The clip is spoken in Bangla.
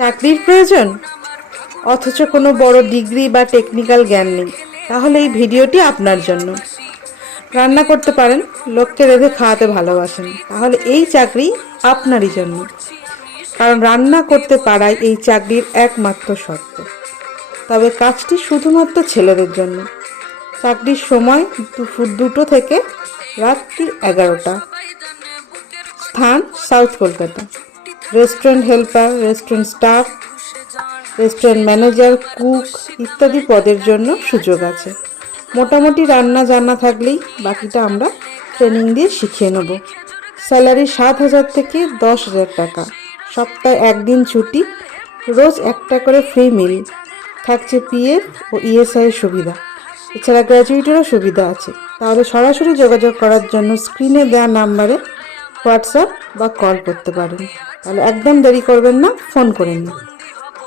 চাকরির প্রয়োজন অথচ কোনো বড় ডিগ্রি বা টেকনিক্যাল জ্ঞান নেই, তাহলে এই ভিডিওটি আপনার জন্য। রান্না করতে পারেন, লোককে রেঁধে খাওয়াতে ভালোবাসেন, তাহলে এই চাকরি আপনারই জন্য। কারণ রান্না করতে পারাই এই চাকরির একমাত্র শর্ত। তবে কাজটি শুধুমাত্র ছেলেদের জন্য। চাকরির সময় দুপুর 2টো থেকে রাত্রি 11টা। স্থান south Kolkata. Restaurant helper, restaurant staff, restaurant manager, cook ইত্যাদি পদের জন্য সুযোগ আছে। মোটামুটি রান্না জানা থাকলেই বাকিটা আমরা ট্রেনিং দিয়ে শিখিয়ে নেব। স্যালারি 7,000 থেকে 10,000 টাকা। সপ্তাহে 1 দিন ছুটি, রোজ একটা করে ফ্রি মিল, থাকছে পিএফ ও ইএসআই এর সুবিধা। এছাড়া গ্র্যাজুইটেরও সুবিধা আছে। তাহলে সরাসরি যোগাযোগ করার জন্য স্ক্রিনে দেওয়া নাম্বারে হোয়াটসঅ্যাপ বা কল করতে পারেন। তাহলে একদম দেরি করবেন না, ফোন করে নিন।